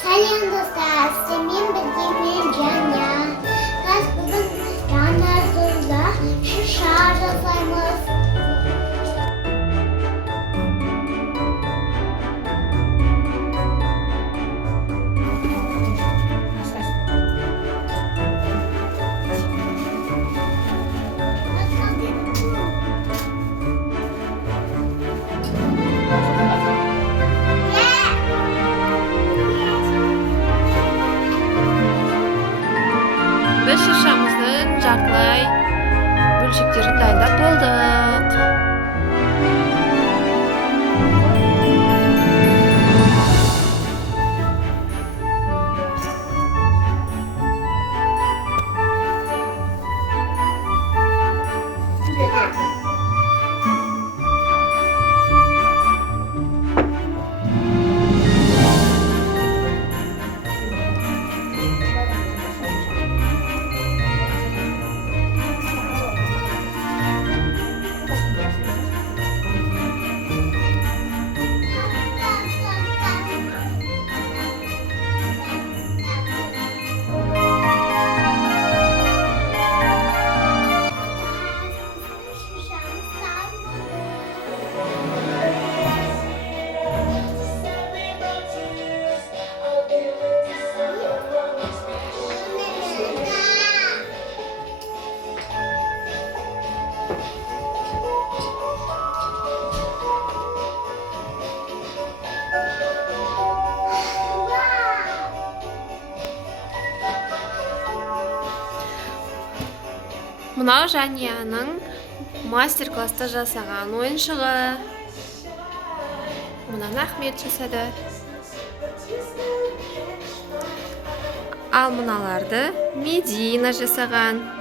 Сәлем достар, сіздермен бірге мен Жаня. Біз бүгін Жанарсызда шыша жасаймыз. Biz şişamızın жартылай бөлшектерін дайындап болдық. Мынау Жанияның мастер-класста жасаған ойыншығы. Мынаны Ахмет жасады. Ал мыналарды Медина жасаған.